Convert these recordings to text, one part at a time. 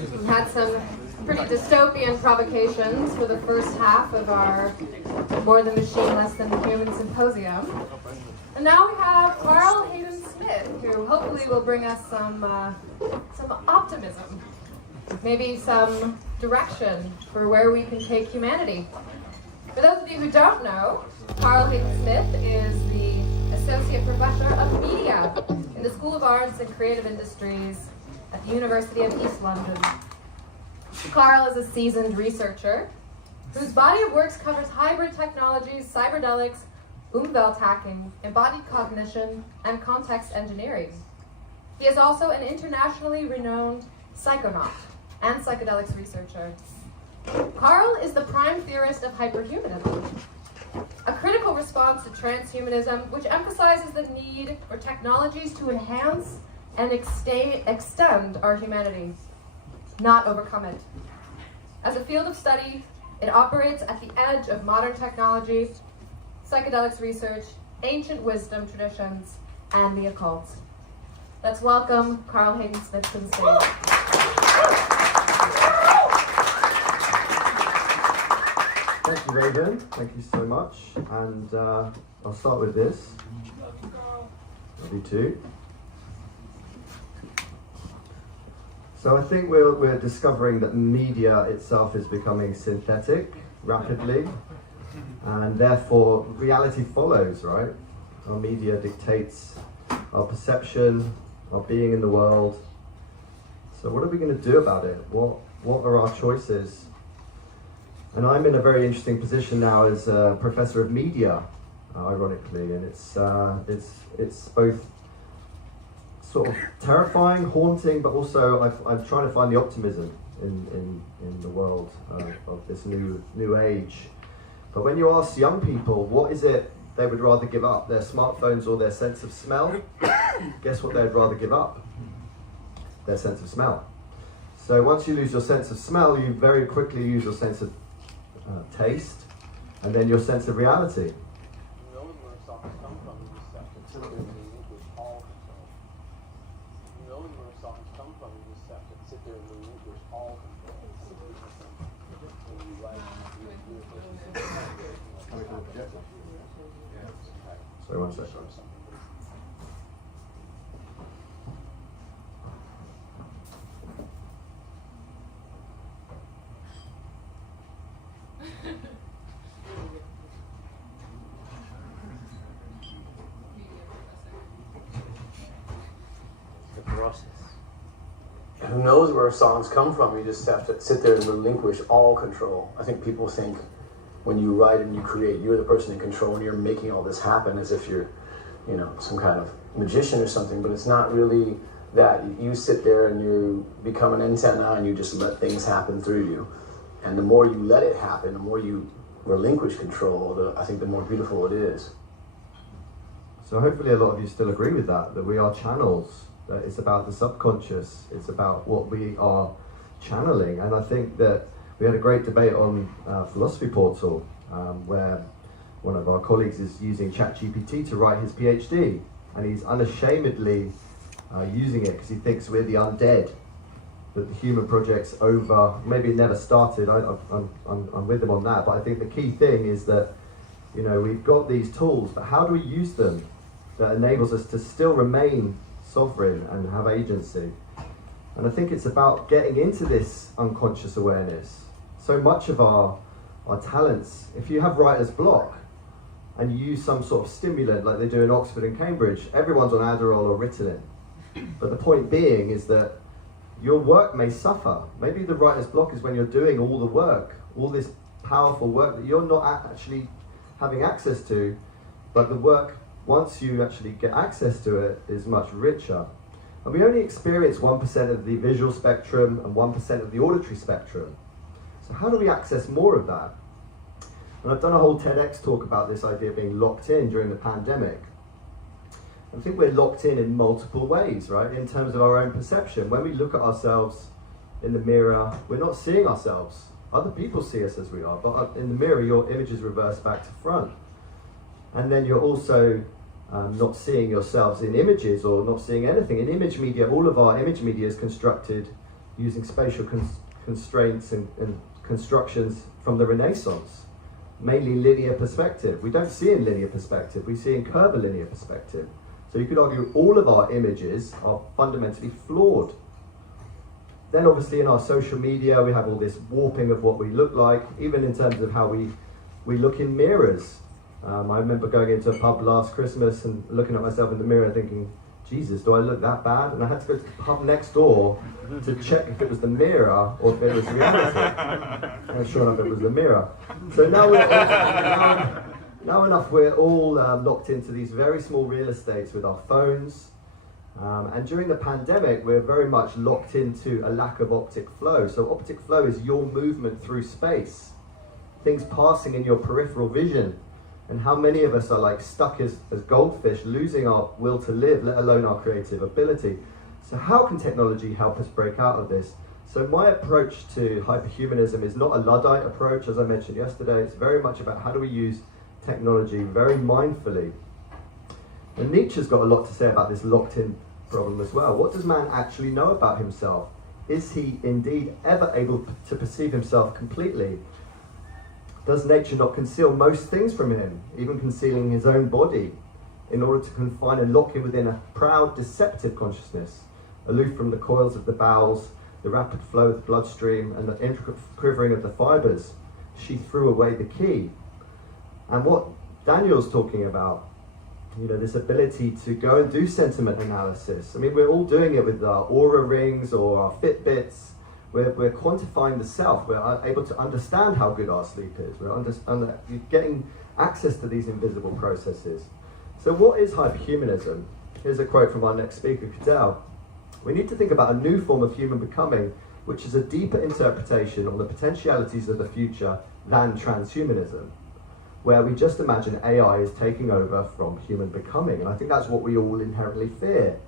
We had some pretty dystopian provocations for the first half of our More Than Machine, Less Than Human symposium. And now we have Hayden Smith, who hopefully will bring us some optimism, maybe some direction for where we can take humanity. For those of you who don't know, Hayden Smith is the Associate Professor of Media in the School of Arts and Creative Industries at the University of East London. Carl is a seasoned researcher whose body of works covers hybrid technologies, cyberdelics, Umwelthacking, embodied cognition, and context engineering. He is also an internationally renowned psychonaut and psychedelics researcher. Carl is the prime theorist of hyperhumanism, a critical response to transhumanism which emphasizes the need for technologies to enhance and extend our humanity, not overcome it. As a field of study, it operates at the edge of modern technology, psychedelics research, ancient wisdom traditions, and the occult. Let's welcome Hayden Smith to the stage. Thank you, Hayden. Thank you so much. And I'll start with this. Love you too. So I think we're discovering that media itself is becoming synthetic rapidly, and therefore reality follows, right? Our media dictates our perception, our being in the world. So what are we going to do about it? What are our choices? And I'm in a very interesting position now as a professor of media, ironically, and it's both sort of terrifying, haunting, but also I'm trying to find the optimism in the world of this new age. But when you ask young people what is it they would rather give up, their smartphones or their sense of smell, guess what they'd rather give up? Their sense of smell. So once you lose your sense of smell, you very quickly lose your sense of taste, and then your sense of reality. Sorry, one second. The process. Who knows where songs come from? You just have to sit there and relinquish all control. I think people think when you write and you create, you're the person in control and you're making all this happen as if you're, some kind of magician or something, but it's not really that. You sit there and you become an antenna and you just let things happen through you. And the more you let it happen, the more you relinquish control, I think the more beautiful it is. So hopefully a lot of you still agree with that we are channels, that it's about the subconscious, it's about what we are channeling. And I think that we had a great debate on Philosophy Portal, where one of our colleagues is using ChatGPT to write his PhD, and he's unashamedly using it because he thinks we're the undead, that the human project's over, maybe it never started. I'm with him on that, but I think the key thing is that we've got these tools, but how do we use them that enables us to still remain sovereign and have agency? And I think it's about getting into this unconscious awareness. So much of our talents, if you have writer's block and you use some sort of stimulant like they do in Oxford and Cambridge, everyone's on Adderall or Ritalin. But the point being is that your work may suffer. Maybe the writer's block is when you're doing all the work, all this powerful work that you're not actually having access to, but the work, once you actually get access to it, is much richer. And we only experience 1% of the visual spectrum and 1% of the auditory spectrum. So how do we access more of that? And I've done a whole TEDx talk about this idea of being locked in during the pandemic. I think we're locked in multiple ways, right? In terms of our own perception. When we look at ourselves in the mirror, we're not seeing ourselves. Other people see us as we are, but in the mirror, your image is reversed back to front. And then you're also not seeing yourselves in images or not seeing anything. In image media, all of our image media is constructed using spatial constraints and constructions from the Renaissance, mainly linear perspective. We don't see in linear perspective, we see in curvilinear perspective. So you could argue all of our images are fundamentally flawed. Then obviously in our social media we have all this warping of what we look like, even in terms of how we look in mirrors. I remember going into a pub last Christmas and looking at myself in the mirror thinking, Jesus, do I look that bad? And I had to go to the pub next door to check if it was the mirror or if it was reality. And sure enough, it was the mirror. So now we're all locked into these very small real estates with our phones. And during the pandemic, we're very much locked into a lack of optic flow. So optic flow is your movement through space, things passing in your peripheral vision. And how many of us are like stuck as goldfish, losing our will to live, let alone our creative ability. So how can technology help us break out of this? So my approach to hyperhumanism is not a Luddite approach, as I mentioned yesterday. It's very much about how do we use technology very mindfully. And Nietzsche's got a lot to say about this locked-in problem as well. What does man actually know about himself? Is he indeed ever able to perceive himself completely? Does nature not conceal most things from him, even concealing his own body, in order to confine and lock him within a proud, deceptive consciousness, aloof from the coils of the bowels, the rapid flow of the bloodstream, and the intricate quivering of the fibres? She threw away the key. And what Daniel's talking about, this ability to go and do sentiment analysis. I mean, we're all doing it with our Aura rings or our Fitbits. We're quantifying the self. We're able to understand how good our sleep is. We're getting access to these invisible processes. So what is hyperhumanism? Here's a quote from our next speaker, Cadell. We need to think about a new form of human becoming, which is a deeper interpretation on the potentialities of the future than transhumanism, where we just imagine AI is taking over from human becoming. And I think that's what we all inherently fear.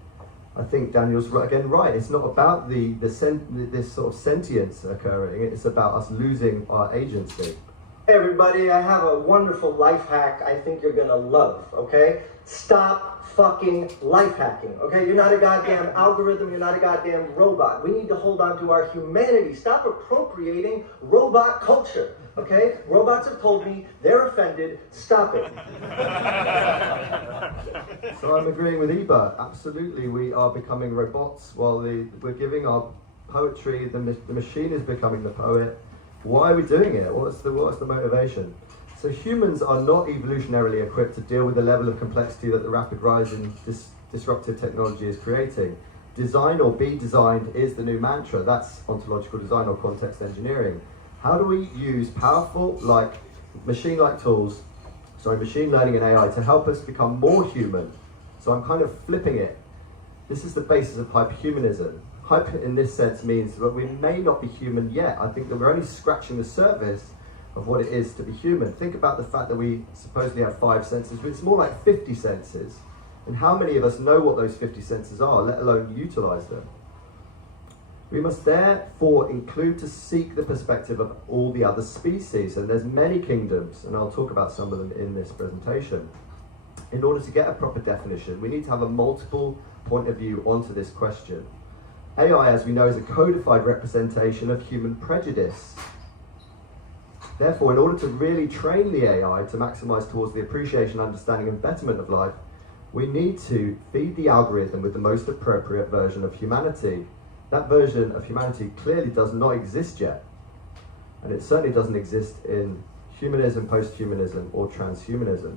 I think Daniel's right. It's not about this sort of sentience occurring. It's about us losing our agency. Hey everybody, I have a wonderful life hack I think you're gonna love, okay? Stop fucking life hacking, okay? You're not a goddamn algorithm, you're not a goddamn robot. We need to hold on to our humanity. Stop appropriating robot culture, okay? Robots have told me they're offended. Stop it. So I'm agreeing with Ebert. Absolutely, we are becoming robots while we're giving our poetry, the machine is becoming the poet. Why are we doing it? What's the motivation? So humans are not evolutionarily equipped to deal with the level of complexity that the rapid rise in disruptive technology is creating. Design or be designed is the new mantra. That's ontological design or context engineering. How do we use powerful, machine learning and AI to help us become more human? So I'm kind of flipping it. This is the basis of hyperhumanism. Hyper in this sense means that we may not be human yet. I think that we're only scratching the surface of what it is to be human. Think about the fact that we supposedly have 5 senses, but it's more like 50 senses. And how many of us know what those 50 senses are, let alone utilize them? We must therefore include to seek the perspective of all the other species, and there's many kingdoms, and I'll talk about some of them in this presentation. In order to get a proper definition, we need to have a multiple point of view onto this question. AI, as we know, is a codified representation of human prejudice. Therefore, in order to really train the AI to maximize towards the appreciation, understanding, and betterment of life, we need to feed the algorithm with the most appropriate version of humanity. That version of humanity clearly does not exist yet. And it certainly doesn't exist in humanism, post-humanism, or transhumanism.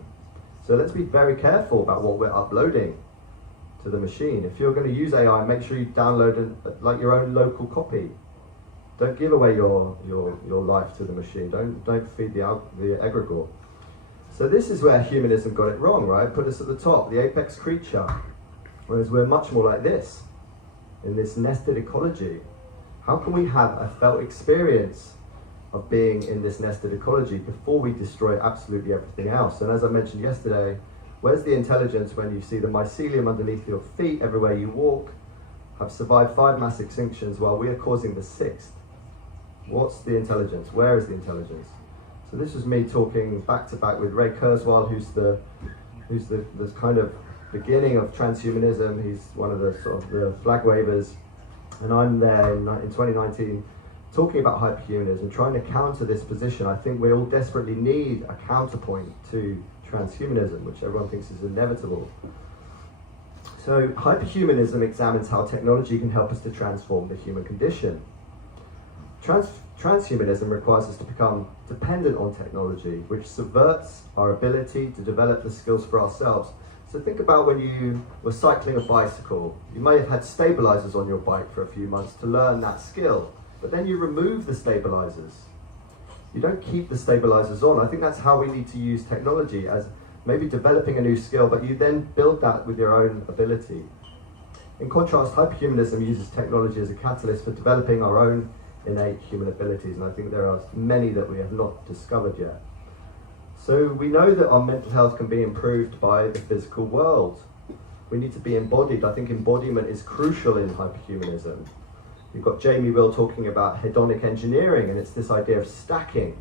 So let's be very careful about what we're uploading to the machine. If you're going to use AI, make sure you download your own local copy. Don't give away your life to the machine. Don't feed the egregore. So this is where humanism got it wrong, right? Put us at the top, the apex creature. Whereas we're much more like this, in this nested ecology. How can we have a felt experience of being in this nested ecology before we destroy absolutely everything else? And as I mentioned yesterday, where's the intelligence when you see the mycelium underneath your feet everywhere you walk have survived 5 mass extinctions while we are causing the 6th? What's the intelligence? Where is the intelligence? So this was me talking back to back with Ray Kurzweil, who's the kind of beginning of transhumanism. He's one of the sort of the flag wavers. And I'm there in 2019 talking about hyperhumanism, trying to counter this position. I think we all desperately need a counterpoint to transhumanism, which everyone thinks is inevitable. So hyperhumanism examines how technology can help us to transform the human condition. Transhumanism requires us to become dependent on technology, which subverts our ability to develop the skills for ourselves. So think about when you were cycling a bicycle. You may have had stabilizers on your bike for a few months to learn that skill, but then you remove the stabilizers. You don't keep the stabilizers on. I think that's how we need to use technology, as maybe developing a new skill, but you then build that with your own ability. In contrast, hyperhumanism uses technology as a catalyst for developing our own innate human abilities, and I think there are many that we have not discovered yet. So we know that our mental health can be improved by the physical world. We need to be embodied. I think embodiment is crucial in hyperhumanism. You've got Jamie Will talking about hedonic engineering, and it's this idea of stacking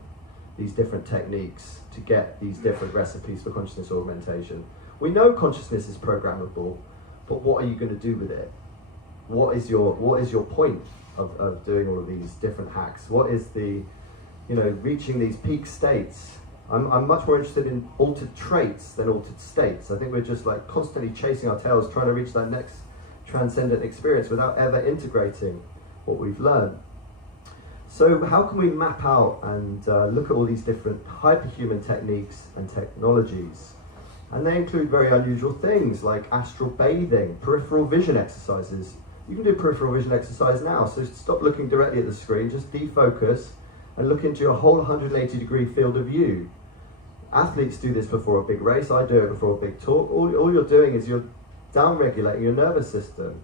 these different techniques to get these different recipes for consciousness augmentation. We know consciousness is programmable, but what are you going to do with it? What is your point of doing all of these different hacks? What is the, reaching these peak states? I'm much more interested in altered traits than altered states. I think we're just like constantly chasing our tails, trying to reach that next transcendent experience without ever integrating what we've learned. So how can we map out and look at all these different hyperhuman techniques and technologies? And they include very unusual things like astral bathing, peripheral vision exercises. You can do peripheral vision exercise now, so stop looking directly at the screen, just defocus and look into your whole 180-degree field of view. Athletes do this before a big race, I do it before a big talk. All you're doing is you're down-regulating your nervous system.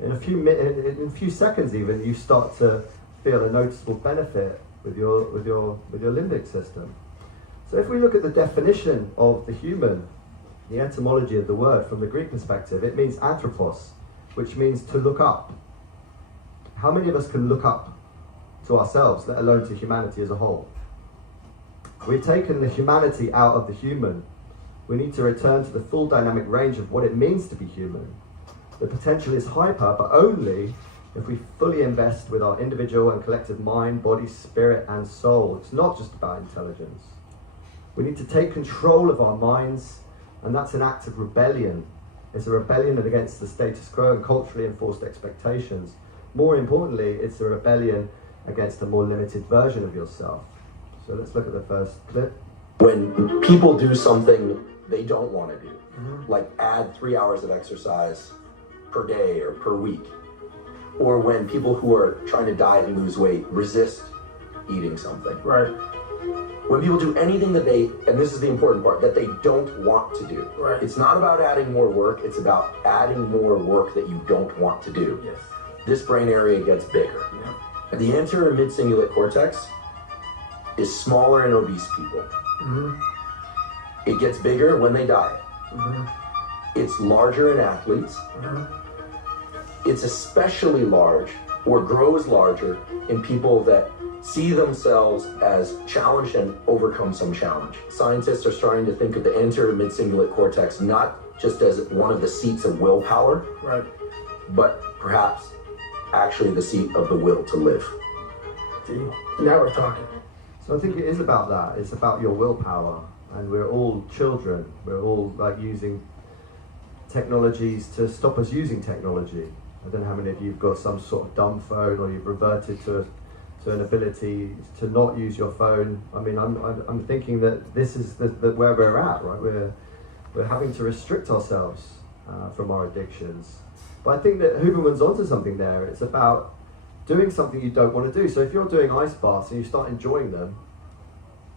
In a few seconds even, you start to feel a noticeable benefit with your limbic system. So if we look at the definition of the human, the etymology of the word from the Greek perspective, it means anthropos, which means to look up. How many of us can look up to ourselves, let alone to humanity as a whole? We've taken the humanity out of the human. We need to return to the full dynamic range of what it means to be human. The potential is hyper, but only if we fully invest with our individual and collective mind, body, spirit, and soul. It's not just about intelligence. We need to take control of our minds, and that's an act of rebellion. It's a rebellion against the status quo and culturally enforced expectations. More importantly, it's a rebellion against a more limited version of yourself. So let's look at the first clip. When people do something they don't want to do, like add 3 hours of exercise per day or per week, or when people who are trying to diet and lose weight resist eating something. Right. When people do anything that they, and this is the important part, that they don't want to do. Right. It's not about adding more work, it's about adding more work that you don't want to do. Yes. This brain area gets bigger. Yeah. And the anterior mid-cingulate cortex is smaller in obese people. It gets bigger when they diet. It's larger in athletes. It's especially large or grows larger in people that see themselves as challenged and overcome some challenge. Scientists are starting to think of the anterior mid-cingulate cortex not just as one of the seats of willpower, Right. but perhaps actually the seat of the will to live. See, now we're talking. So I think it is about that. It's about your willpower, and we're all children. We're all like using technologies to stop us using technology. I don't know how many of you've got some sort of dumb phone, or you've reverted to an ability to not use your phone. I mean, I'm thinking that this is where we're at, right? We're having to restrict ourselves from our addictions. But I think that Huberman's onto something there. It's about doing something you don't want to do. So if you're doing ice baths and you start enjoying them,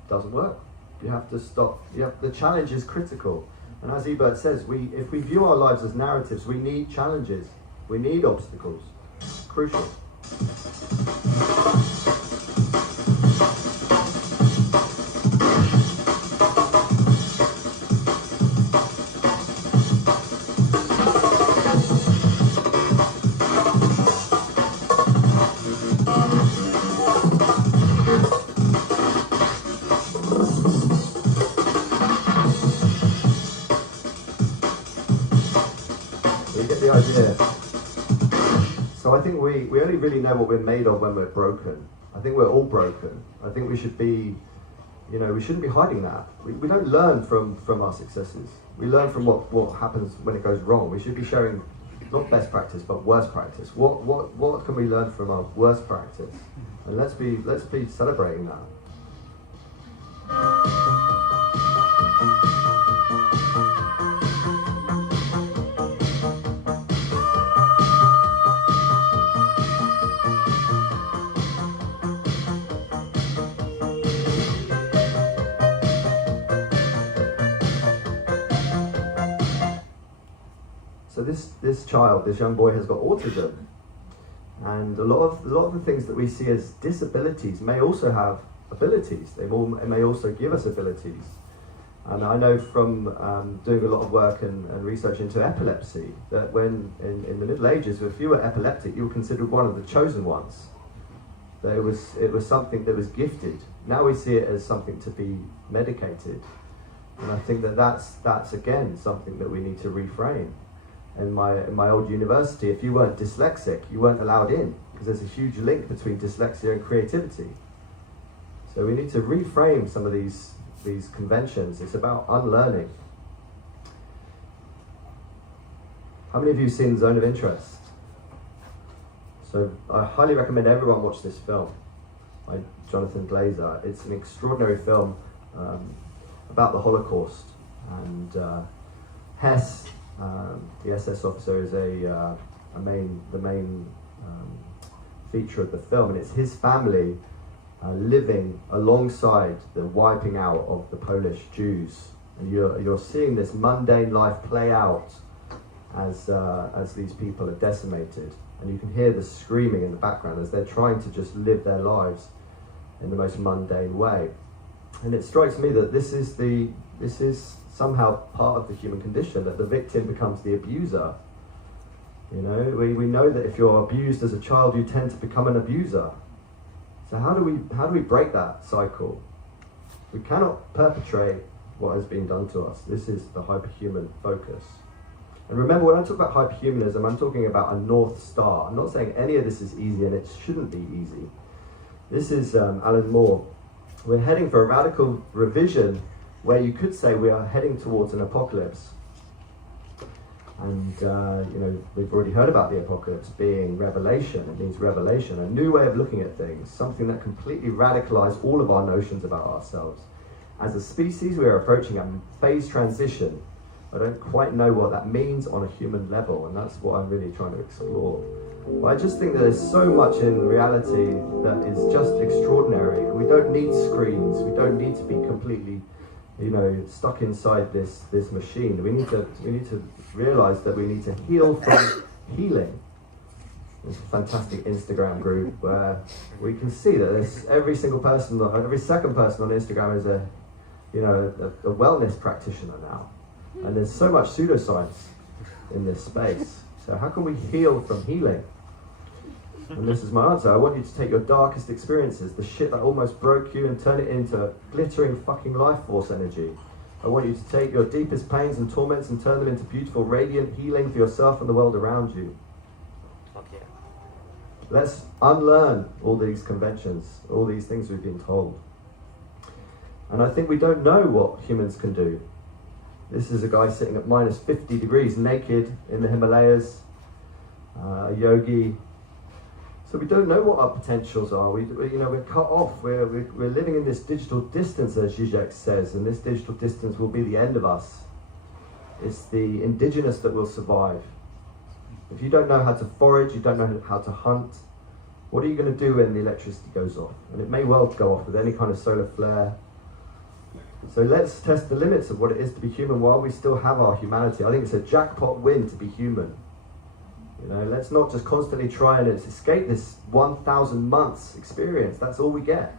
it doesn't work. You have to stop. The challenge is critical. And as Ebert says, if we view our lives as narratives, we need challenges. We need obstacles. Crucial. So you get the idea. So I think we only really know what we're made of when we're broken. I think we're all broken. I think we should be, we shouldn't be hiding that. We don't learn from our successes. We learn from what happens when it goes wrong. We should be sharing not best practice, but worst practice. What can we learn from our worst practice? And let's be celebrating that. So this young boy has got autism, and a lot of the things that we see as disabilities may also have abilities. They may also give us abilities. And I know from doing a lot of work and research into epilepsy that when in the Middle Ages, if you were epileptic, you were considered one of the chosen ones. That it was something that was gifted. Now we see it as something to be medicated, and I think that's again something that we need to reframe. In my old university, if you weren't dyslexic, you weren't allowed in, because there's a huge link between dyslexia and creativity. So we need to reframe some of these conventions. It's about unlearning. How many of you have seen Zone of Interest? So I highly recommend everyone watch this film by Jonathan Glazer. It's an extraordinary film about the Holocaust, and Hess, the SS officer, is the main feature of the film, and it's his family living alongside the wiping out of the Polish Jews, and you're seeing this mundane life play out as these people are decimated, and you can hear the screaming in the background as they're trying to just live their lives in the most mundane way. And it strikes me that this is somehow part of the human condition, that the victim becomes the abuser. We know that if you're abused as a child, you tend to become an abuser. So how do we break that cycle? We cannot perpetrate what has been done to us. This is the hyperhuman focus. And remember, when I talk about hyperhumanism, I'm talking about a North Star. I'm not saying any of this is easy, and it shouldn't be easy. This is Alan Moore. We're heading for a radical revision where you could say we are heading towards an apocalypse. And we've already heard about the apocalypse being revelation. It means revelation, a new way of looking at things, something that completely radicalizes all of our notions about ourselves. As a species, we are approaching a phase transition. I don't quite know what that means on a human level, and that's what I'm really trying to explore. But I just think that there's so much in reality that is just extraordinary. We don't need screens. We don't need to be completely stuck inside this machine. We need to realize that we need to heal from healing. There's a fantastic Instagram group where we can see that there's every second person on Instagram is a wellness practitioner now, and there's so much pseudoscience in this space. So how can we heal from healing? And this is my answer. I want you to take your darkest experiences, the shit that almost broke you, and turn it into glittering fucking life force energy. I want you to take your deepest pains and torments and turn them into beautiful, radiant healing for yourself and the world around you. Okay. Let's unlearn all these conventions, all these things we've been told. And I think we don't know what humans can do. This is a guy sitting at minus 50 degrees naked in the Himalayas, a yogi. So we don't know what our potentials are. We're cut off. We're living in this digital distance, as Zizek says, and this digital distance will be the end of us. It's the indigenous that will survive. If you don't know how to forage, you don't know how to hunt, what are you going to do when the electricity goes off? And it may well go off with any kind of solar flare. So let's test the limits of what it is to be human while we still have our humanity. I think it's a jackpot win to be human. Let's not just constantly try and escape this 1,000 months experience. That's all we get.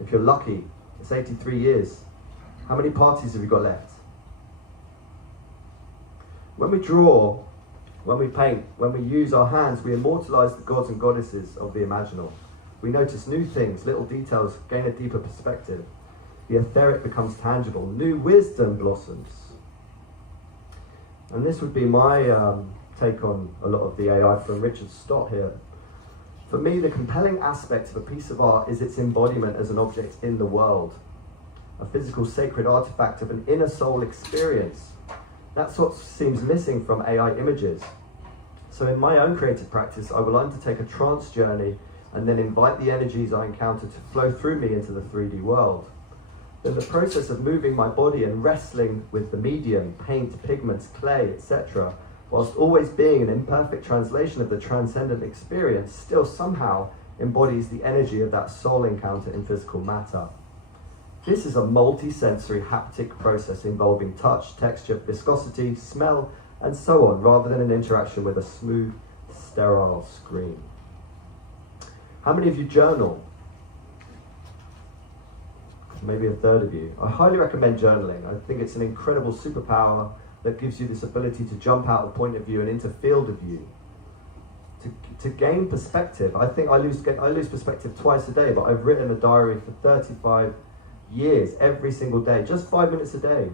If you're lucky, it's 83 years. How many parties have you got left? When we draw, when we paint, when we use our hands, we immortalize the gods and goddesses of the imaginal. We notice new things, little details, gain a deeper perspective. The etheric becomes tangible. New wisdom blossoms. And this would be my take on a lot of the AI from Richard Stott here. For me, the compelling aspect of a piece of art is its embodiment as an object in the world, a physical sacred artifact of an inner soul experience. That's what seems missing from AI images. So in my own creative practice, I will undertake a trance journey and then invite the energies I encounter to flow through me into the 3D world. In the process of moving my body and wrestling with the medium, paint, pigments, clay, etc., whilst always being an imperfect translation of the transcendent experience, still somehow embodies the energy of that soul encounter in physical matter. This is a multi-sensory haptic process involving touch, texture, viscosity, smell, and so on, rather than an interaction with a smooth, sterile screen. How many of you journal? Maybe a third of you. I highly recommend journaling. I think it's an incredible superpower that gives you this ability to jump out of point of view and into field of view. To gain perspective. I think I lose perspective twice a day, but I've written a diary for 35 years, every single day, just 5 minutes a day.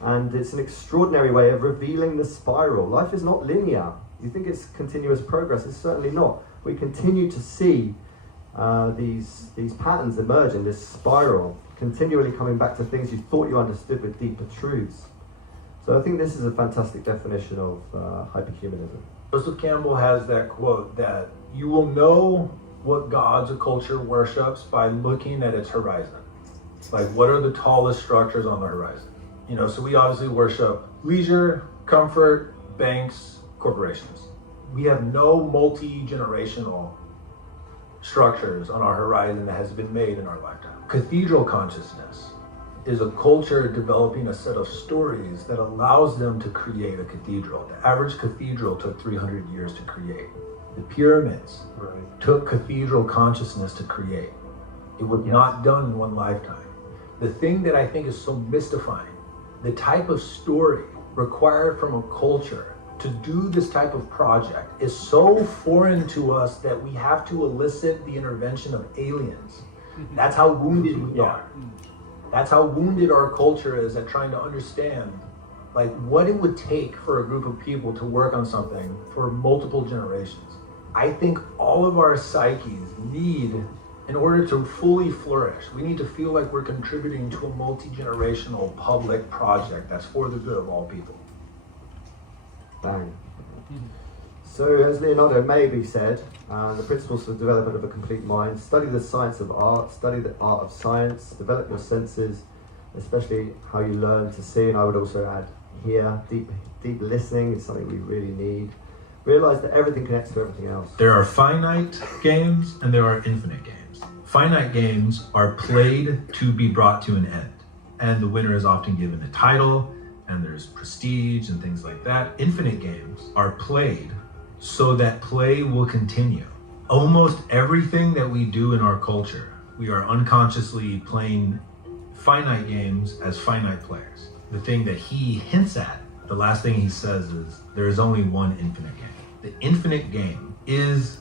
And it's an extraordinary way of revealing the spiral. Life is not linear. You think it's continuous progress, it's certainly not. We continue to see these patterns emerge in this spiral, continually coming back to things you thought you understood with deeper truths. So I think this is a fantastic definition of hyperhumanism. Joseph Campbell has that quote that you will know what gods a culture worships by looking at its horizon. Like, what are the tallest structures on the horizon? You know, so we obviously worship leisure, comfort, banks, corporations. We have no multi-generational structures on our horizon that has been made in our lifetime. Cathedral consciousness is a culture developing a set of stories that allows them to create a cathedral. The average cathedral took 300 years to create. The pyramids took cathedral consciousness to create. It was not done in one lifetime. The thing that I think is so mystifying, the type of story required from a culture to do this type of project is so foreign to us that we have to elicit the intervention of aliens. That's how wounded we are. That's how wounded our culture is at trying to understand like what it would take for a group of people to work on something for multiple generations. I think all of our psyches need, in order to fully flourish, we need to feel like we're contributing to a multi-generational public project that's for the good of all people. Bang. So, as Leonardo maybe said, the principles for the development of a complete mind: study the science of art, study the art of science, develop your senses, especially how you learn to see. And I would also add here, deep listening is something we really need. Realize that everything connects to everything else. There are finite games and there are infinite games. Finite games are played to be brought to an end, and the winner is often given a title, and there's prestige and things like that. Infinite games are played so that play will continue. Almost everything that we do in our culture, we are unconsciously playing finite games as finite players. The thing that he hints at, the last thing he says is, there is only one infinite game. The infinite game is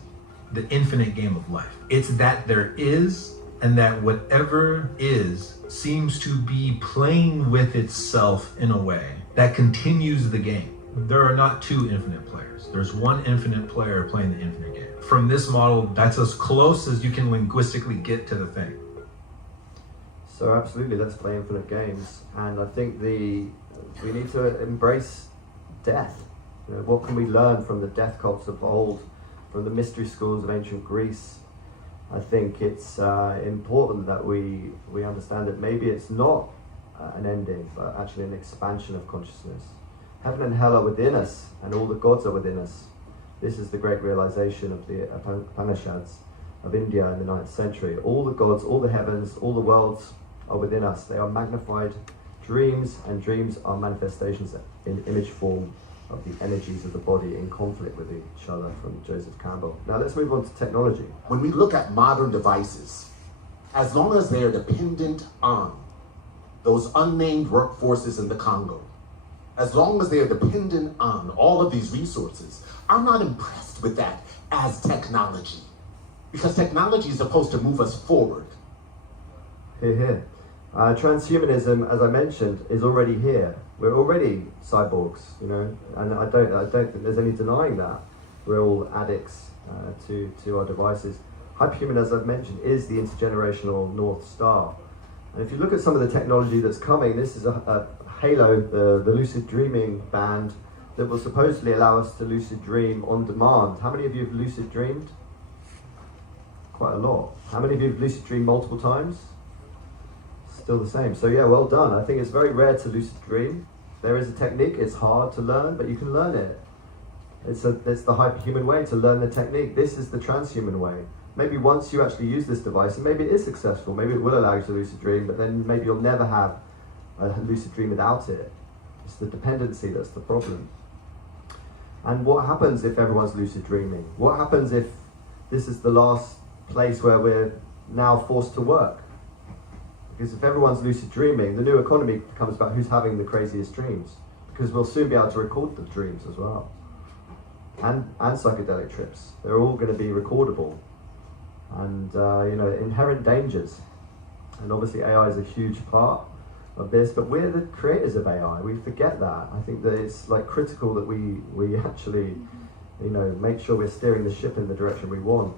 the infinite game of life. It's that there is, and that whatever is seems to be playing with itself in a way that continues the game. There are not two infinite players. There's one infinite player playing the infinite game. From this model, that's as close as you can linguistically get to the thing. So absolutely, let's play infinite games. And I think we need to embrace death. You know, what can we learn from the death cults of old, from the mystery schools of ancient Greece? I think it's important that we understand that maybe it's not an ending, but actually an expansion of consciousness. Heaven and hell are within us, and all the gods are within us. This is the great realization of the Upanishads of India in the 9th century. All the gods, all the heavens, all the worlds are within us. They are magnified dreams, and dreams are manifestations in image form of the energies of the body in conflict with each other, from Joseph Campbell. Now let's move on to technology. When we look at modern devices, as long as they are dependent on those unnamed workforces in the Congo, as long as they are dependent on all of these resources, I'm not impressed with that as technology. Because technology is supposed to move us forward. Hear, hear. Transhumanism, as I mentioned, is already here. We're already cyborgs, you know, and I don't think there's any denying that. We're all addicts to our devices. Hyperhuman, as I've mentioned, is the intergenerational North Star. And if you look at some of the technology that's coming, this is a Halo, the lucid dreaming band that will supposedly allow us to lucid dream on demand. How many of you have lucid dreamed? Quite a lot. How many of you have lucid dreamed multiple times? Still the same. So yeah, well done. I think it's very rare to lucid dream. There is a technique, it's hard to learn, but you can learn it. It's the hyperhuman way to learn the technique. This is the transhuman way. Maybe once you actually use this device, and maybe it is successful, maybe it will allow you to lucid dream, but then maybe you'll never have a lucid dream without it. It's the dependency that's the problem. And what happens if everyone's lucid dreaming? What happens if this is the last place where we're now forced to work? Because if everyone's lucid dreaming, the new economy becomes about who's having the craziest dreams. Because we'll soon be able to record the dreams as well. And psychedelic trips. They're all going to be recordable. And inherent dangers. And obviously AI is a huge part of this, but we're the creators of AI. We forget that. I think that it's like critical that we actually, make sure we're steering the ship in the direction we want.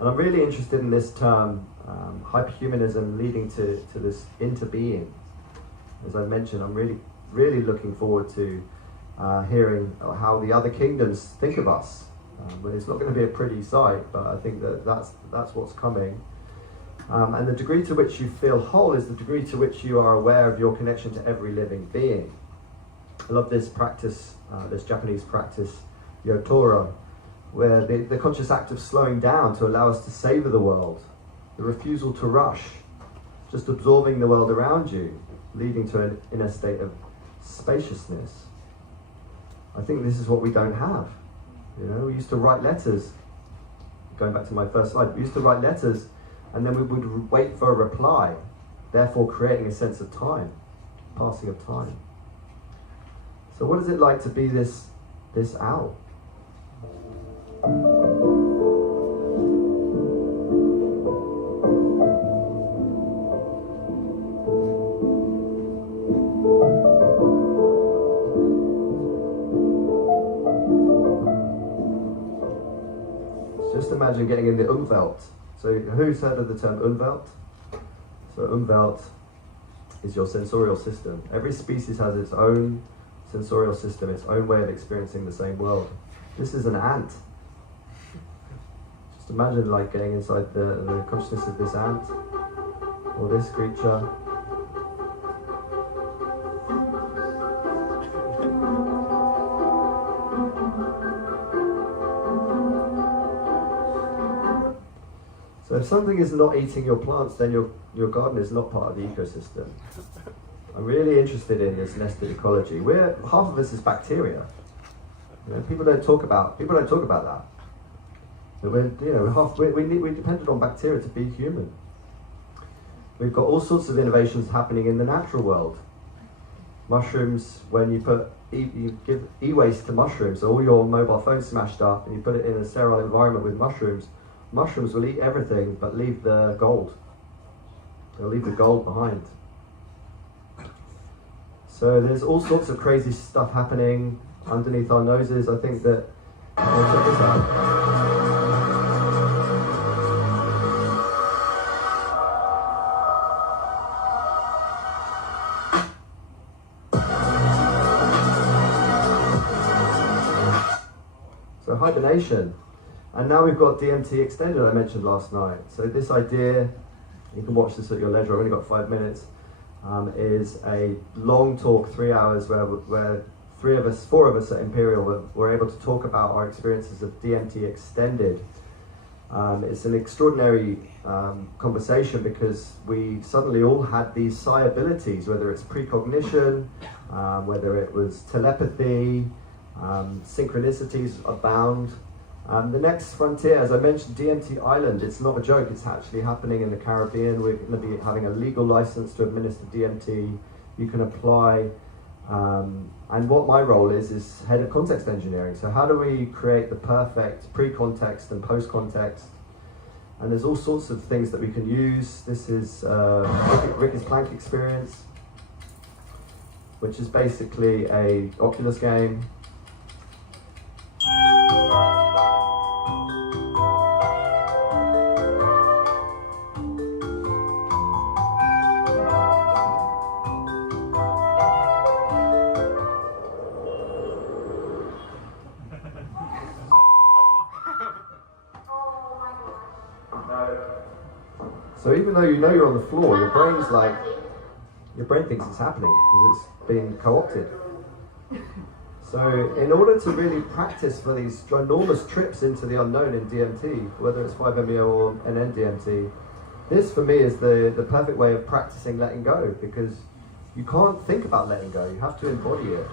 And I'm really interested in this term, hyperhumanism leading to this interbeing. As I mentioned, I'm really, really looking forward to hearing how the other kingdoms think of us. But it's not going to be a pretty sight, but I think that's what's coming. And the degree to which you feel whole is the degree to which you are aware of your connection to every living being. I love this practice, this Japanese practice, Yotora, where the conscious act of slowing down to allow us to savor the world, the refusal to rush, just absorbing the world around you, leading to an inner state of spaciousness. I think this is what we don't have. We used to write letters, going back to my first slide, we used to write letters and then we would wait for a reply, therefore creating a sense of time, passing of time. So what is it like to be this out? Just imagine getting in the Umwelt. So who's heard of the term Umwelt? So Umwelt is your sensorial system. Every species has its own sensorial system, its own way of experiencing the same world. This is an ant. Just imagine like getting inside the consciousness of this ant or this creature. So if something is not eating your plants, then your garden is not part of the ecosystem. I'm really interested in this nested ecology. Half of us is bacteria. People don't talk about that. But we're dependent on bacteria to be human. We've got all sorts of innovations happening in the natural world. Mushrooms, when you give e-waste to mushrooms, so all your mobile phones smashed up, and you put it in a sterile environment with mushrooms will eat everything but leave the gold. They'll leave the gold behind. So there's all sorts of crazy stuff happening underneath our noses. I think that, check this out. So hibernation. And now we've got DMT extended, I mentioned last night. So this idea, you can watch this at your leisure, I've only got 5 minutes, is a long talk, 3 hours, where 4 of us at Imperial were able to talk about our experiences of DMT extended. It's an extraordinary conversation because we suddenly all had these psi abilities, whether it's precognition, whether it was telepathy, synchronicities abound. The next frontier, as I mentioned, DMT Island, it's not a joke, it's actually happening in the Caribbean. We're going to be having a legal license to administer DMT. You can apply, and what my role is head of context engineering. So how do we create the perfect pre-context and post-context? And there's all sorts of things that we can use. This is Ricky's Plank experience, which is basically a Oculus game. So even though you know you're on the floor, your brain thinks it's happening because it's being co-opted. So in order to really practice for these ginormous trips into the unknown in DMT, whether it's 5-MeO or an NDMT, this for me is the perfect way of practicing letting go, because you can't think about letting go, you have to embody it.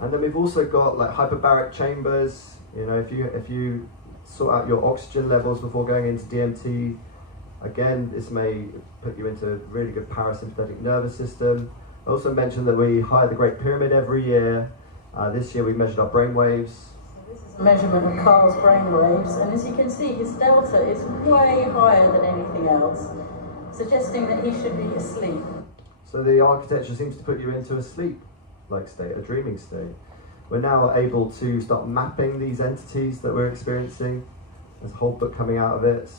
And then we've also got like hyperbaric chambers. You know, if you sort out your oxygen levels before going into DMT, again, this may put you into a really good parasympathetic nervous system. I also mentioned that we hire the Great Pyramid every year. This year we measured our brain waves. This is a measurement of Carl's brain waves, and as you can see, his delta is way higher than anything else, suggesting that he should be asleep. So the architecture seems to put you into a sleep-like state, a dreaming state. We're now able to start mapping these entities that we're experiencing. There's a whole book coming out of it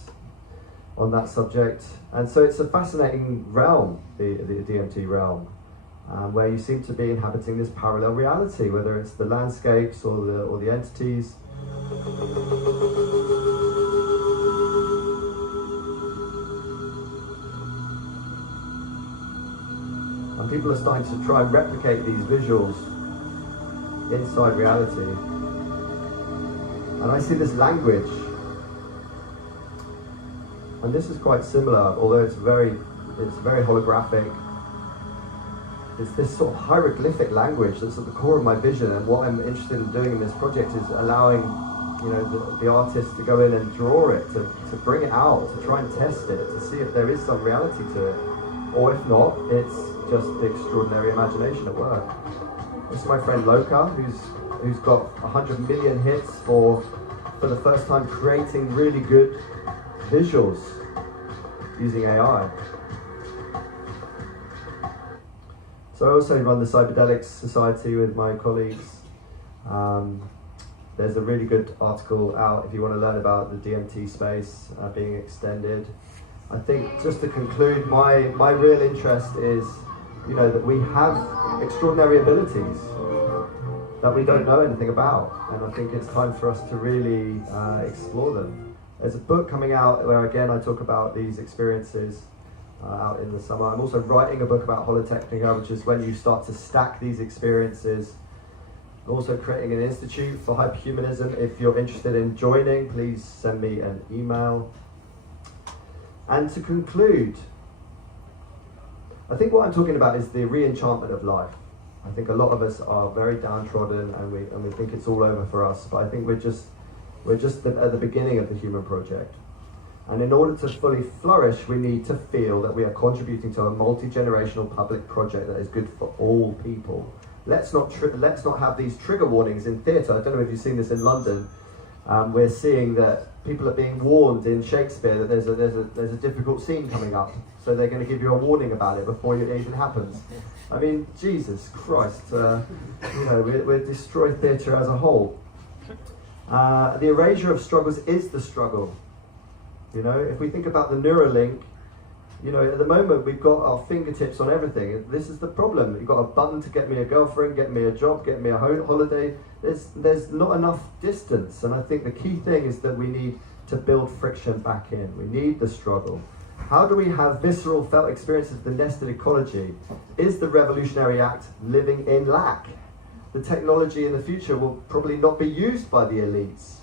on that subject. And so it's a fascinating realm, the DMT realm, where you seem to be inhabiting this parallel reality, whether it's the landscapes or the entities. And people are starting to try and replicate these visuals inside reality. And I see this language, and this is quite similar, although it's very holographic. It's this sort of hieroglyphic language that's at the core of my vision, and what I'm interested in doing in this project is allowing, you know, the artist to go in and draw it, to bring it out, to try and test it, to see if there is some reality to it, or if not, it's just the extraordinary imagination at work. This is my friend Loka, who's got 100 million hits for the first time creating really good visuals using AI. So I also run the Cyberdelics Society with my colleagues. There's a really good article out if you want to learn about the DMT space being extended. I think just to conclude, my real interest is, you know, that we have extraordinary abilities that we don't know anything about, and I think it's time for us to really explore them. There's a book coming out where again I talk about these experiences out in the summer. I'm also writing a book about holotechnica, which is when you start to stack these experiences. I'm also creating an institute for hyperhumanism. If you're interested in joining, please send me an email. And to conclude, I think what I'm talking about is the re-enchantment of life. I think a lot of us are very downtrodden and we think it's all over for us, but I think we're just at the beginning of the human project. And in order to fully flourish, we need to feel that we are contributing to a multi-generational public project that is good for all people. Let's not have these trigger warnings in theatre. I don't know if you've seen this in London. We're seeing that people are being warned in Shakespeare that there's a difficult scene coming up, so they're going to give you a warning about it before it even happens. I mean, Jesus Christ, you know, we're destroying theatre as a whole. The erasure of struggles is the struggle. You know, if we think about the Neuralink, you know, at the moment we've got our fingertips on everything. This is the problem. You've got a button to get me a girlfriend, get me a job, get me a holiday. There's not enough distance, and I think the key thing is that we need to build friction back in. We need the struggle. How do we have visceral felt experiences of the nested ecology? Is the revolutionary act living in lack? The technology in the future will probably not be used by the elites.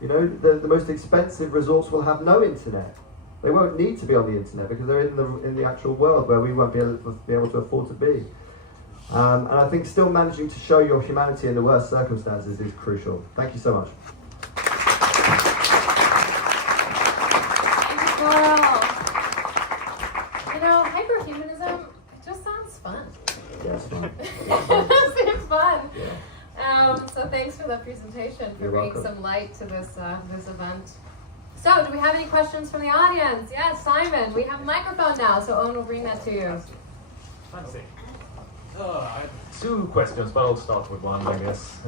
You know, the most expensive resorts will have no internet. They won't need to be on the internet because they're in the actual world where we won't be able to afford to be. And I think still managing to show your humanity in the worst circumstances is crucial. Thank you so much. You know, hyperhumanism just sounds fun. Yeah, it's fun. It seems fun. Yeah. So thanks for the presentation, for You're bringing welcome. some light to this event. So, do we have any questions from the audience? Yes, Simon, we have a microphone now, so Owen will bring that to you. Fancy. I have two questions, but I'll start with one, I guess.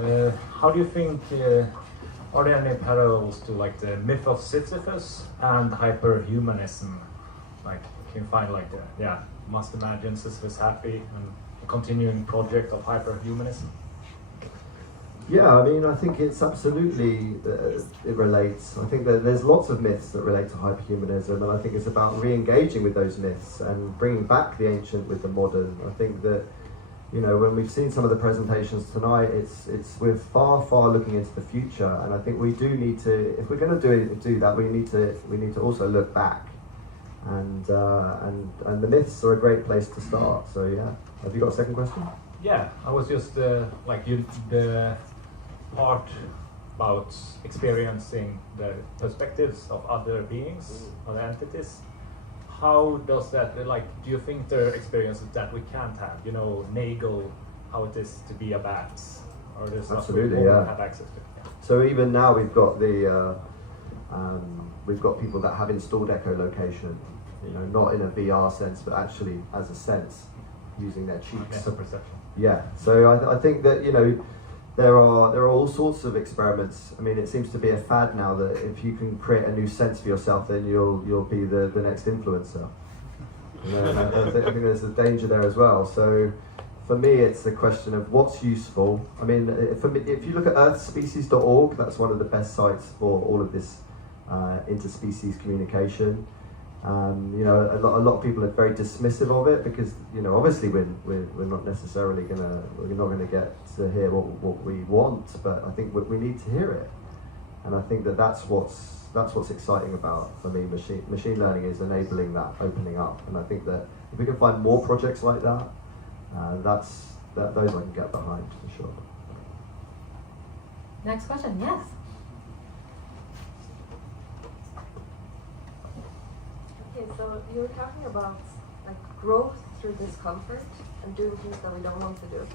How do you think, are there any parallels to like the myth of Sisyphus and hyperhumanism? Like, can you find like must imagine Sisyphus happy and a continuing project of hyperhumanism? Yeah, I mean, I think it's absolutely, it relates. I think that there's lots of myths that relate to hyperhumanism, and I think it's about re-engaging with those myths and bringing back the ancient with the modern. I think that, you know, when we've seen some of the presentations tonight, we're far looking into the future, and I think we do need to, if we're going to do that, we need to also look back, and the myths are a great place to start. So yeah, have you got a second question? Yeah, I was just the part about experiencing the perspectives of other beings, other entities. How does that, do you think there are experiences that we can't have? You know, Nagel, how it is to be a bat, or there's stuff we won't have access to. Yeah. So even now we've got we've got people that have installed echolocation, you know, not in a VR sense, but actually as a sense, using their cheeks. Mental perception. Yeah. So I think that, you know, there are all sorts of experiments. I mean, it seems to be a fad now that if you can create a new sense for yourself, then you'll be the next influencer. You know, I think there's a danger there as well. So for me, it's a question of what's useful. I mean, for me, if you look at earthspecies.org, that's one of the best sites for all of this interspecies communication. You know, a lot of people are very dismissive of it because, you know, obviously we're not necessarily we're not gonna get to hear what we want, but I think we need to hear it, and I think that's what's exciting about, for me, machine learning is enabling that opening up, and I think that if we can find more projects like that, those I can get behind for sure. Next question, yes. Okay, so you were talking about growth through discomfort and doing things that we don't want to do.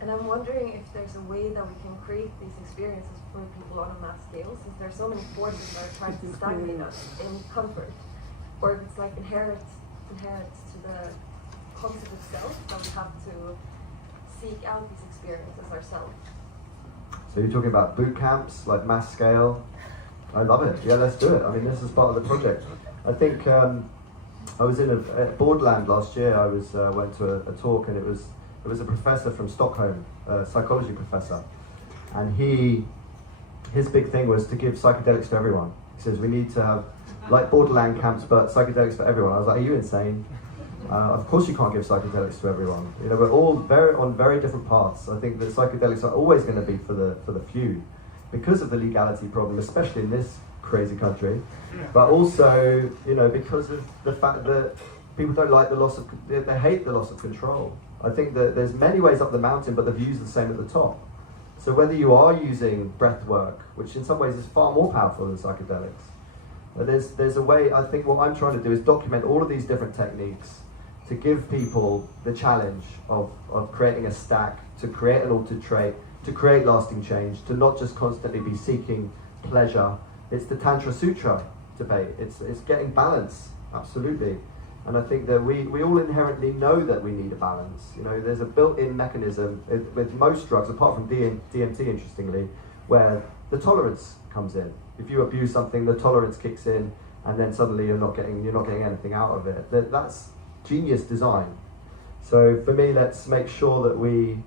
And I'm wondering if there's a way that we can create these experiences for people on a mass scale, since there are so many forces that are trying to stagnate us in comfort, or if it's inherent to the concept itself that we have to seek out these experiences ourselves. So you're talking about boot camps, like mass scale? I love it. Yeah, let's do it. I mean, this is part of the project. I think I was at Borderland last year. I went to a talk, and it was a professor from Stockholm, a psychology professor, and his big thing was to give psychedelics to everyone. He says we need to have like Borderland camps, but psychedelics for everyone. I was like, are you insane? Of course you can't give psychedelics to everyone. You know, we're all on very different paths. I think that psychedelics are always going to be for the few, because of the legality problem, especially in this crazy country, but also, you know, because of the fact that people don't like they hate the loss of control. I think that there's many ways up the mountain, but the view's the same at the top. So whether you are using breath work, which in some ways is far more powerful than psychedelics, but there's a way. I think what I'm trying to do is document all of these different techniques to give people the challenge of creating a stack, to create an altered trait, to create lasting change, to not just constantly be seeking pleasure. It's the Tantra Sutra debate. It's getting balance, absolutely. And I think that we all inherently know that we need a balance. You know, there's a built-in mechanism with most drugs, apart from DMT, interestingly, where the tolerance comes in. If you abuse something, the tolerance kicks in, and then suddenly you're not getting anything out of it. That's genius design. So for me, let's make sure that we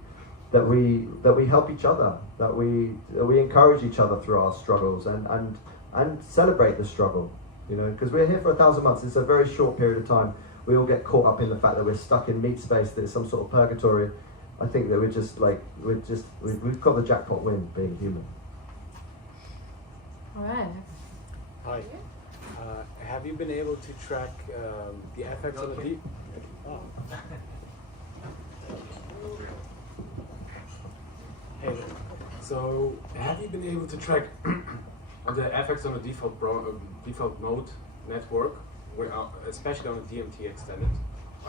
help each other, that we encourage each other through our struggles, and celebrate the struggle. You know, because we're here for 1,000 months. It's a very short period of time. We all get caught up in the fact that we're stuck in meat space, that it's some sort of purgatory. I think that we've got the jackpot win being human. All right. Hi. Have you been able to track the effects of the deep? Oh. Hey. So, have you been able to track the effects on the default mode network, especially on the DMT extended,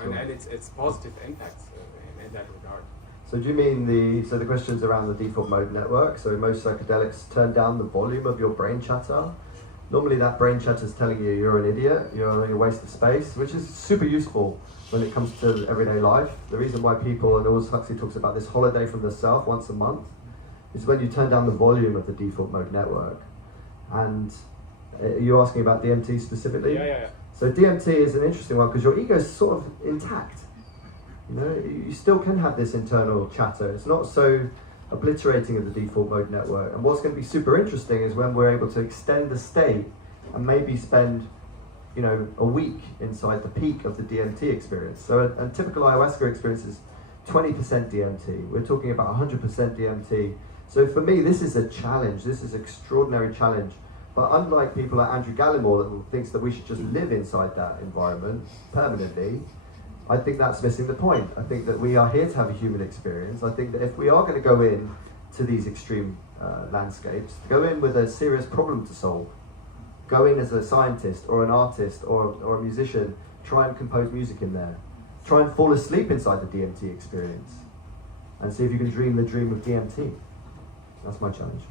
Sure. and its positive impacts in that regard? So do you mean the question's around the default mode network? So most psychedelics turn down the volume of your brain chatter. Normally that brain chatter is telling you you're an idiot, you're a waste of space, which is super useful when it comes to everyday life. The reason why people, and Aldous Huxley talks about this holiday from the self once a month, is when you turn down the volume of the default mode network. And you're asking about DMT specifically? Yeah. So DMT is an interesting one because your ego is sort of intact. You know, you still can have this internal chatter. It's not so obliterating of the default mode network. And what's going to be super interesting is when we're able to extend the state and maybe spend, you know, a week inside the peak of the DMT experience. So a typical ayahuasca experience is 20% DMT. We're talking about 100% DMT. So for me, this is a challenge. This is an extraordinary challenge. But unlike people like Andrew Gallimore that thinks that we should just live inside that environment permanently, I think that's missing the point. I think that we are here to have a human experience. I think that if we are going to go in to these extreme landscapes, go in with a serious problem to solve, go in as a scientist or an artist or a musician, try and compose music in there. Try and fall asleep inside the DMT experience and see if you can dream the dream of DMT. That's my challenge.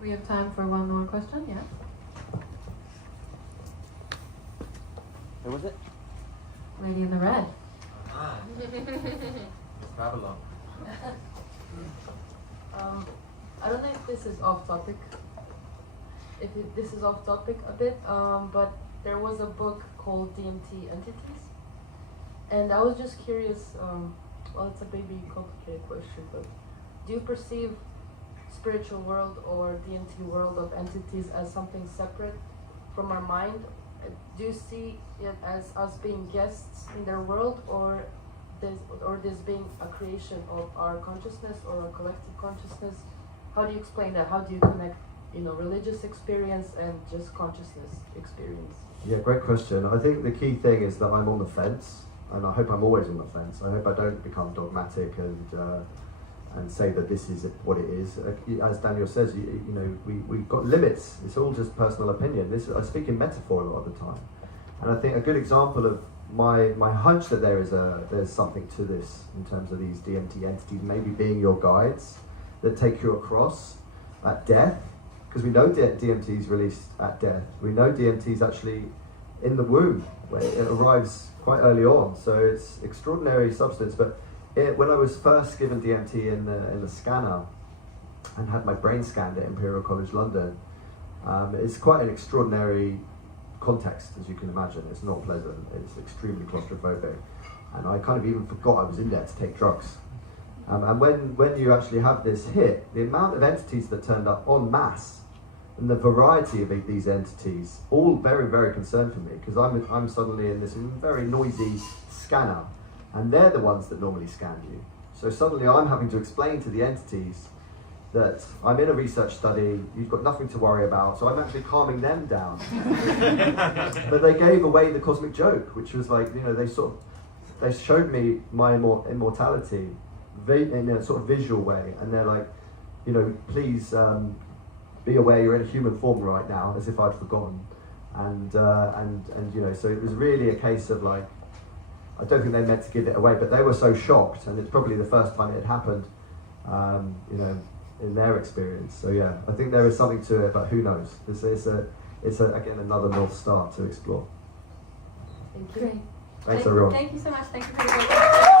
We have time for one more question, yeah? Who was it? Lady in the red. Babylon. I don't know if this is off topic. This is off topic a bit, but there was a book called DMT Entities, and I was just curious. Well, it's a maybe complicated question, but do you perceive spiritual world or DMT world of entities as something separate from our mind? Do you see it as us being guests in their world, or this being a creation of our consciousness or a collective consciousness? How do you explain that? How do you connect, you know, religious experience and just consciousness experience? Yeah, great question. I think the key thing is that I'm on the fence, and I hope I'm always on the fence. I hope I don't become dogmatic and say that this is what it is. As Daniel says, you know, we've got limits. It's all just personal opinion. I speak in metaphor a lot of the time, and I think a good example of my hunch that there's something to this in terms of these DMT entities maybe being your guides that take you across at death, because we know DMT is released at death. We know DMT is actually in the womb, where it arrives quite early on. So it's extraordinary substance, but when I was first given DMT in the scanner and had my brain scanned at Imperial College London, it's quite an extraordinary context, as you can imagine. It's not pleasant, it's extremely claustrophobic. And I kind of even forgot I was in there to take drugs. And when you actually have this hit, the amount of entities that turned up en masse, and the variety of these entities, all very, very concerned for me, because I'm suddenly in this very noisy scanner, and they're the ones that normally scan you. So suddenly I'm having to explain to the entities that I'm in a research study, you've got nothing to worry about, so I'm actually calming them down. But they gave away the cosmic joke, which was like, you know, they showed me my immortality in a sort of visual way, and they're like, you know, please be aware you're in a human form right now, as if I'd forgotten. And you know, so it was really a case of like, I don't think they meant to give it away, but they were so shocked, and it's probably the first time it had happened, you know, in their experience. So yeah, I think there is something to it, but who knows? It's again another North Star to explore. Thank you. Thanks everyone. Thank you so much. Thank you for your